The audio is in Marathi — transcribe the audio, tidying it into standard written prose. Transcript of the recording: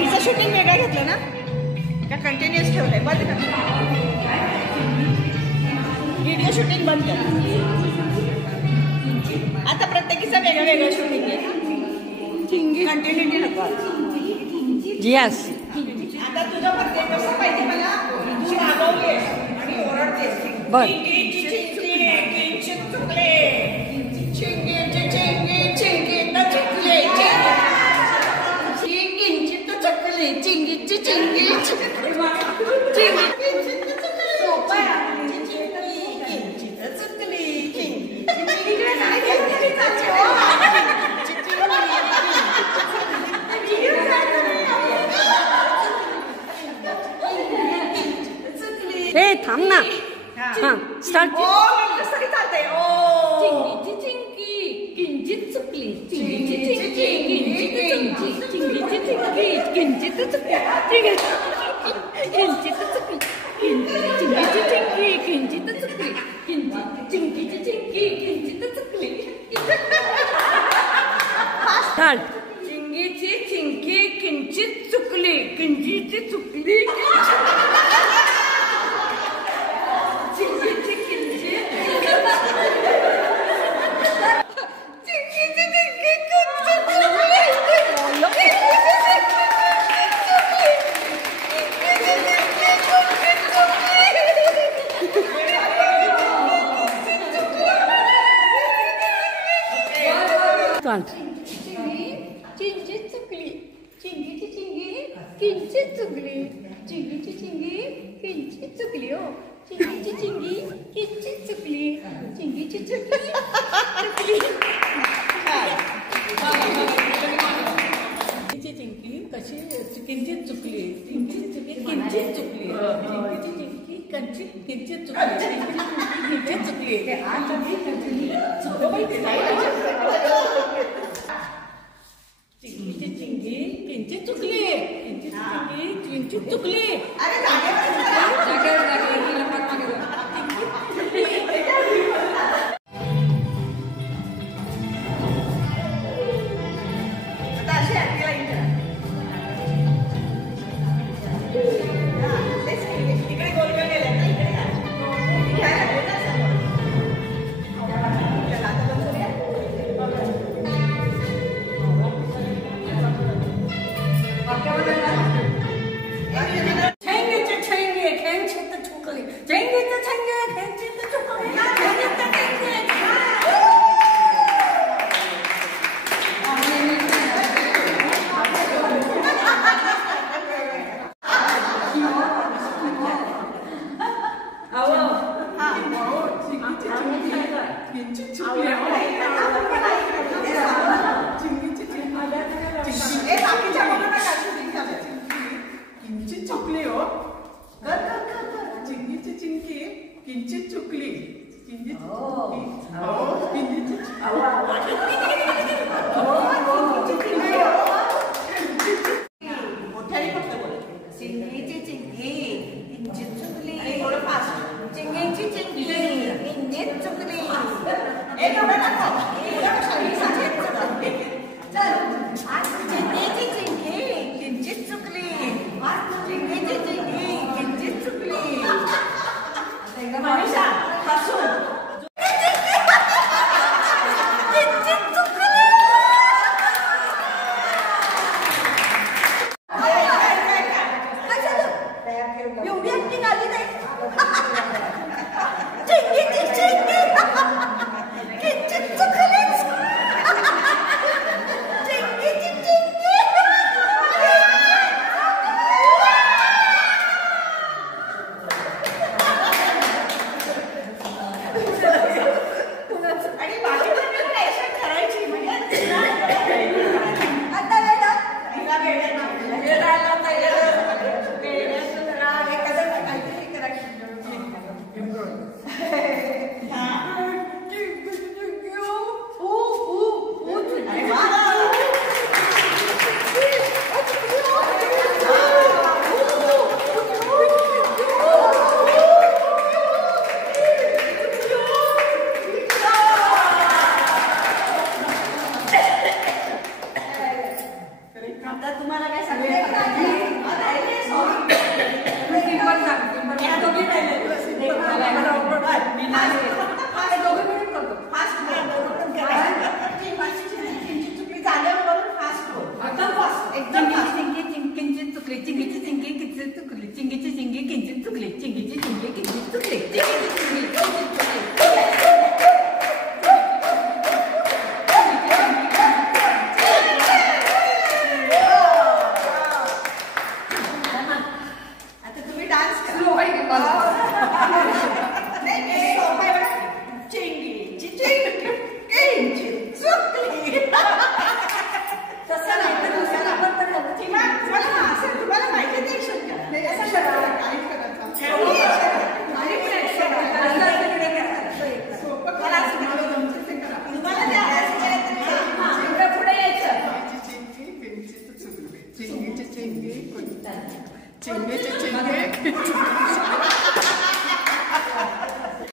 हिचं शूटिंग वेगळं घेतलं ना का कंटिन्युअस ठेवलंय? बंद कर, व्हिडिओ शूटिंग बंद कर. आता प्रत्येकीचं वेगळं वेगळं शूटिंग आहे. कंटिन्युटी नको. यस. आता तुझं प्रत्येक कसं पाहिजे मला रागवतेस आणि ओरडतेस. बर. हे थांब ना. हां स्टार्ट. ओ सगळी चालतंय. ओ चिंगीची चिंगी किंचित चुकली. चिंगीची चिंगी किंचित चुकली. चिंगीची चिंगी किंचित चुकली. किंचित चुकली. चिंगीची चिंगी किंचित चुकली. चिंगीची चिंगी किंचित चुकली. स्टार्ट. चिंगीची चिंगी किंचित चुकली. किंचित चुकली. स्टार्ट. चिंचित चुकली. चिंगीची चिंगी किंचित चुकली. चिंगीची चिंगी किंचित चुकली. हो चिंगीची चिंगी किंचित चुकली. चिंगीची चिंगी चिंगीची चिंगी कशी किंचित चुकली. चिंगीची चिंगी किंचित चुकली. चिंगीची चिंगी किंचित चुकली. किंचित चुकली. चिंगीची चिंगी किंचित चुकली. किंचित चिंगी किंचित चुकली. चिंगे चिंगे चिंगे